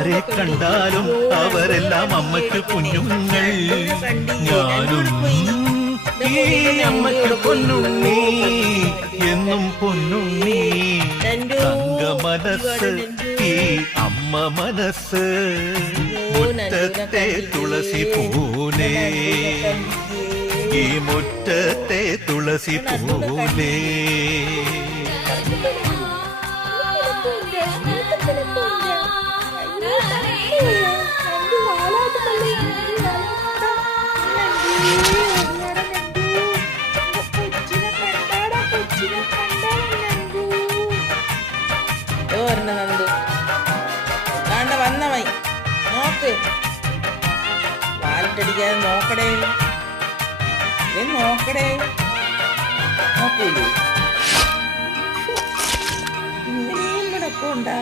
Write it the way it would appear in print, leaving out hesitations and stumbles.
ആരെ കണ്ടാലും അവരെല്ലാം അമ്മയ്ക്ക് കുഞ്ഞുങ്ങൾ. ഞാനും ഈ അമ്മയ്ക്ക് പൊന്നുണ്ണി, എന്നും പൊന്നുണ്ണി. തങ്ക മനസ്സ് ഈ അമ്മ മനസ്സ്, മുറ്റത്തെ തുളസി പൂലേ, ഈ മുറ്റത്തെ തുളസി പൂലേ. നന്ദു കാണ്ട വന്നവൻ നോക്ക്, വാലിട്ടടിക്കാതെ നോക്കടേ, നോക്കടേ, നോക്കൂലേ ഇങ്ങനെയും കൂടെ ഉണ്ടാ.